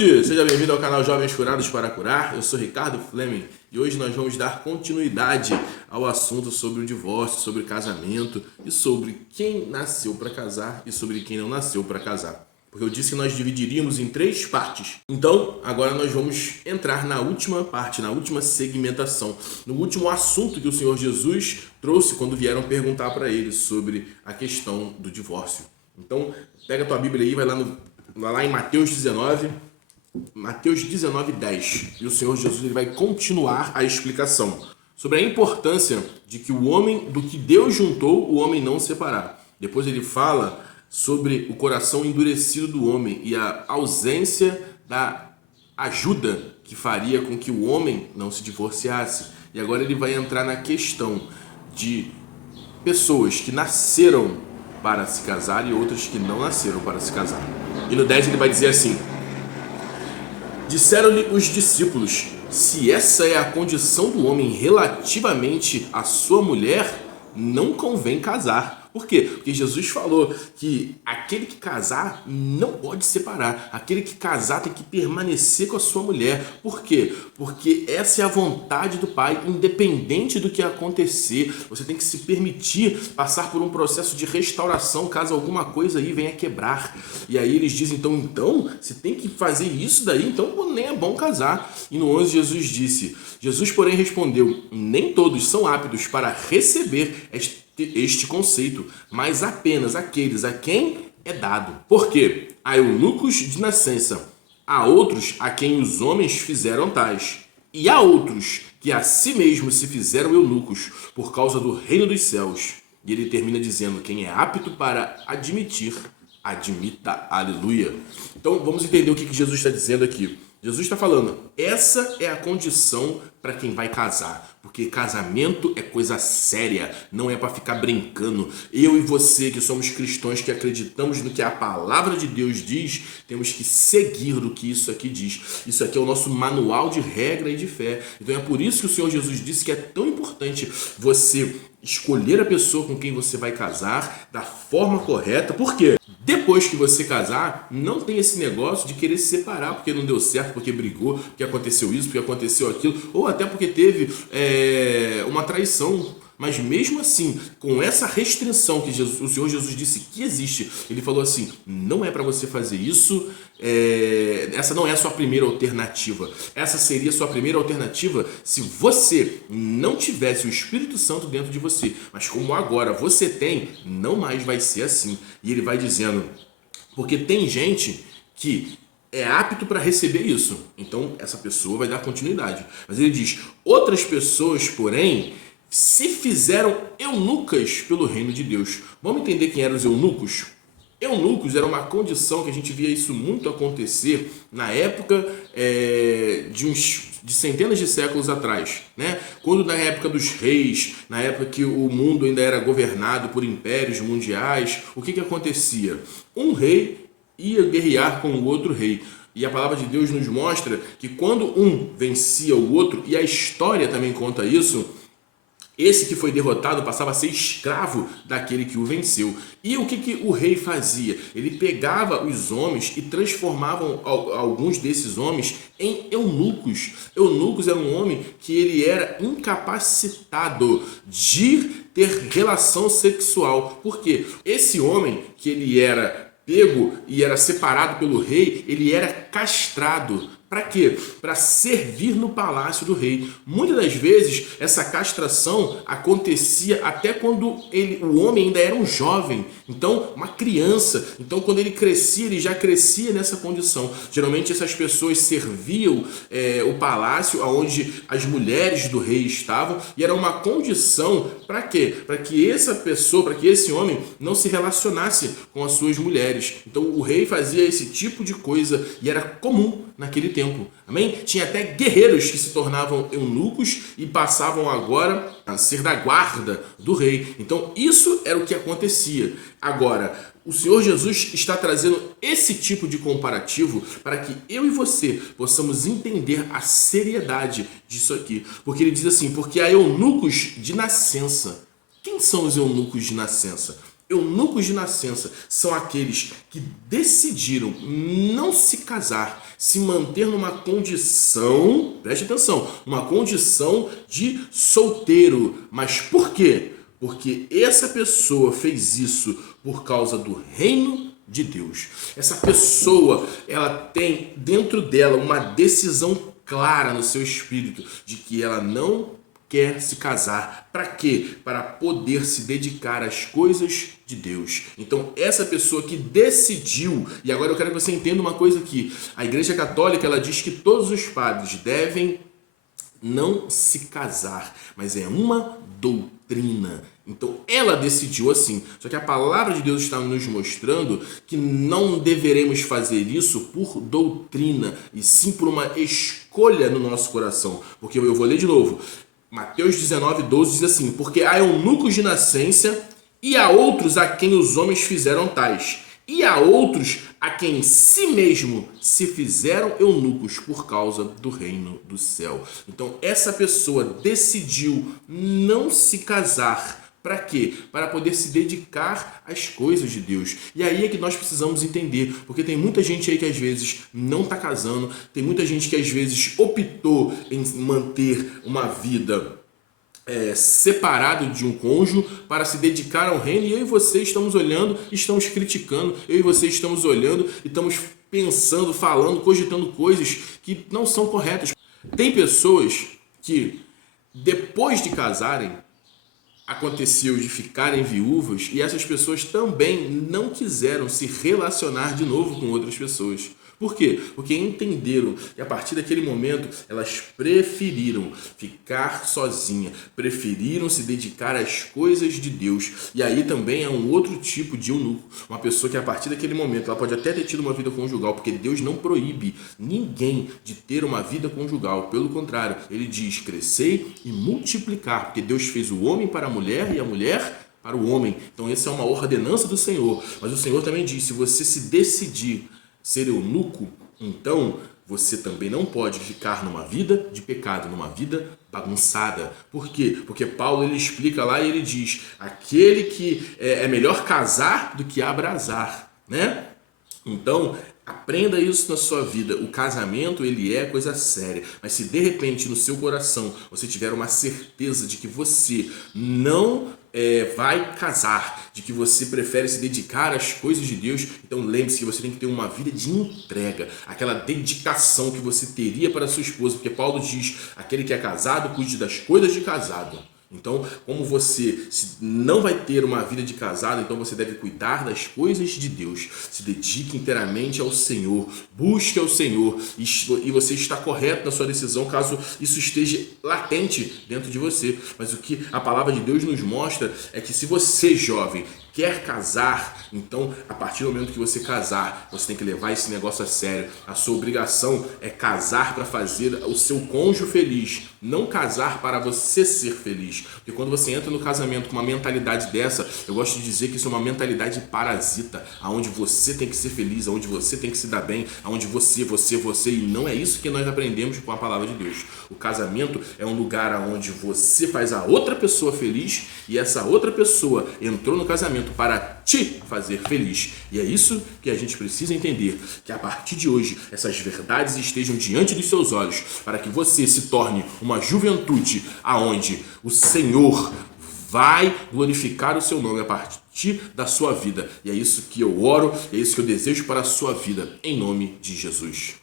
Saúde! Seja bem-vindo ao canal Jovens Curados para Curar. Eu sou Ricardo Fleming e hoje nós vamos dar continuidade ao assunto sobre o divórcio, sobre casamento e sobre quem nasceu para casar e sobre quem não nasceu para casar. Porque eu disse que nós dividiríamos em 3 partes. Então, agora nós vamos entrar na última parte, na última segmentação, no último assunto que o Senhor Jesus trouxe quando vieram perguntar para ele sobre a questão do divórcio. Então, pega a tua Bíblia aí, vai lá em Mateus 19, 10. E o Senhor Jesus ele vai continuar a explicação sobre a importância de que o homem, do que Deus juntou, o homem não separar. Depois ele fala sobre o coração endurecido do homem e a ausência da ajuda que faria com que o homem não se divorciasse. E agora ele vai entrar na questão de pessoas que nasceram para se casar e outras que não nasceram para se casar. E no 10 ele vai dizer assim: disseram-lhe os discípulos, se essa é a condição do homem relativamente à sua mulher, não convém casar. Por quê? Porque Jesus falou que aquele que casar não pode separar. Aquele que casar tem que permanecer com a sua mulher. Por quê? Porque essa é a vontade do Pai, independente do que acontecer. Você tem que se permitir passar por um processo de restauração caso alguma coisa aí venha quebrar. E aí eles dizem, então, se tem que fazer isso daí, então nem é bom casar. E no 11 Jesus disse, Jesus porém respondeu, nem todos são aptos para receber este conceito, mas apenas aqueles a quem é dado. Porque há eunucos de nascença, há outros a quem os homens fizeram tais, e há outros que a si mesmos se fizeram eunucos por causa do reino dos céus. E ele termina dizendo, quem é apto para admitir, admita. Aleluia. Então vamos entender o que Jesus está dizendo aqui. Jesus está falando, essa é a condição para quem vai casar, porque casamento é coisa séria, não é para ficar brincando. Eu e você que somos cristãos, que acreditamos no que a palavra de Deus diz, temos que seguir o que isso aqui diz. Isso aqui é o nosso manual de regra e de fé. Então é por isso que o Senhor Jesus disse que é tão importante você escolher a pessoa com quem você vai casar da forma correta. Por quê? Depois que você casar, não tem esse negócio de querer se separar porque não deu certo, porque brigou, porque aconteceu isso, porque aconteceu aquilo, ou até porque teve uma traição. Mas mesmo assim, com essa restrição que o Senhor Jesus disse que existe, ele falou assim, não é para você fazer isso, essa não é a sua primeira alternativa. Essa seria a sua primeira alternativa se você não tivesse o Espírito Santo dentro de você. Mas como agora você tem, não mais vai ser assim. E ele vai dizendo, porque tem gente que é apto para receber isso. Então essa pessoa vai dar continuidade. Mas ele diz, outras pessoas, porém, se fizeram eunucas pelo reino de Deus. Vamos entender quem eram os eunucos? Eunucos era uma condição que a gente via isso muito acontecer na época de centenas de séculos atrás, né? Quando na época dos reis, na época que o mundo ainda era governado por impérios mundiais, o que acontecia? Um rei ia guerrear com o outro rei. E a palavra de Deus nos mostra que quando um vencia o outro, e a história também conta isso, esse que foi derrotado passava a ser escravo daquele que o venceu. E o que o rei fazia? Ele pegava os homens e transformava alguns desses homens em eunucos. Eunucos era um homem que ele era incapacitado de ter relação sexual. Por quê? Esse homem que ele era pego e era separado pelo rei, ele era castrado. Para quê? Para servir no palácio do rei. Muitas das vezes, essa castração acontecia até quando o homem ainda era um jovem, então uma criança. Então, quando ele crescia, ele já crescia nessa condição. Geralmente, essas pessoas serviam o palácio onde as mulheres do rei estavam, e era uma condição para quê? Para que essa pessoa, para que esse homem não se relacionasse com as suas mulheres. Então, o rei fazia esse tipo de coisa e era comum naquele tempo. Amém? Tinha até guerreiros que se tornavam eunucos e passavam agora a ser da guarda do rei. Então isso era o que acontecia. Agora, o Senhor Jesus está trazendo esse tipo de comparativo para que eu e você possamos entender a seriedade disso aqui. Porque ele diz assim, porque há eunucos de nascença. Quem são os eunucos de nascença? Eunucos de nascença são aqueles que decidiram não se casar, se manter numa condição, preste atenção, uma condição de solteiro. Mas por quê? Porque essa pessoa fez isso por causa do reino de Deus. Essa pessoa, ela tem dentro dela uma decisão clara no seu espírito de que ela não quer se casar. Para quê? Para poder se dedicar às coisas de Deus. Então, essa pessoa que decidiu, e agora eu quero que você entenda uma coisa aqui. A Igreja Católica, ela diz que todos os padres devem não se casar, mas é uma doutrina. Então, ela decidiu assim. Só que a palavra de Deus está nos mostrando que não deveremos fazer isso por doutrina, e sim por uma escolha no nosso coração. Porque eu vou ler de novo. Mateus 19:12 diz assim: porque há eunucos de nascença, e há outros a quem os homens fizeram tais, e há outros a quem si mesmo se fizeram eunucos por causa do reino do céu. Então essa pessoa decidiu não se casar. Para quê? Para poder se dedicar às coisas de Deus. E aí é que nós precisamos entender, porque tem muita gente aí que às vezes não está casando, tem muita gente que às vezes optou em manter uma vida separado de um cônjuge para se dedicar ao reino, e eu e você estamos olhando, estamos criticando, eu e você estamos olhando e estamos pensando, falando, cogitando coisas que não são corretas. Tem pessoas que depois de casarem aconteceu de ficarem viúvas, e essas pessoas também não quiseram se relacionar de novo com outras pessoas. Por quê? Porque entenderam que a partir daquele momento elas preferiram ficar sozinhas, preferiram se dedicar às coisas de Deus. E aí também é um outro tipo de eunuco, uma pessoa que a partir daquele momento ela pode até ter tido uma vida conjugal, porque Deus não proíbe ninguém de ter uma vida conjugal. Pelo contrário, ele diz: crescei e multiplicar, porque Deus fez o homem para a mulher e a mulher para o homem. Então essa é uma ordenança do Senhor. Mas o Senhor também diz: se você se decidir ser eunuco, então você também não pode ficar numa vida de pecado, numa vida bagunçada. Por quê? Porque Paulo ele explica lá e ele diz: aquele que é melhor casar do que abrasar, né? Então, aprenda isso na sua vida. O casamento, ele é coisa séria. Mas se de repente no seu coração você tiver uma certeza de que você não vai casar, de que você prefere se dedicar às coisas de Deus, então lembre-se que você tem que ter uma vida de entrega, aquela dedicação que você teria para a sua esposa, porque Paulo diz: aquele que é casado, cuide das coisas de casado. Então, como você não vai ter uma vida de casado, então você deve cuidar das coisas de Deus. Se dedique inteiramente ao Senhor, busque ao Senhor, e você está correto na sua decisão caso isso esteja latente dentro de você. Mas o que a palavra de Deus nos mostra é que se você, jovem, quer casar, então a partir do momento que você casar, você tem que levar esse negócio a sério. A sua obrigação é casar para fazer o seu cônjuge feliz, não casar para você ser feliz. Porque quando você entra no casamento com uma mentalidade dessa, eu gosto de dizer que isso é uma mentalidade parasita, aonde você tem que ser feliz, aonde você tem que se dar bem, aonde você, e não é isso que nós aprendemos com a palavra de Deus. O casamento é um lugar onde você faz a outra pessoa feliz, e essa outra pessoa entrou no casamento para te fazer feliz. E é isso que a gente precisa entender, que a partir de hoje essas verdades estejam diante dos seus olhos, para que você se torne uma juventude aonde o Senhor vai glorificar o seu nome a partir da sua vida. E é isso que eu oro, é isso que eu desejo para a sua vida, em nome de Jesus.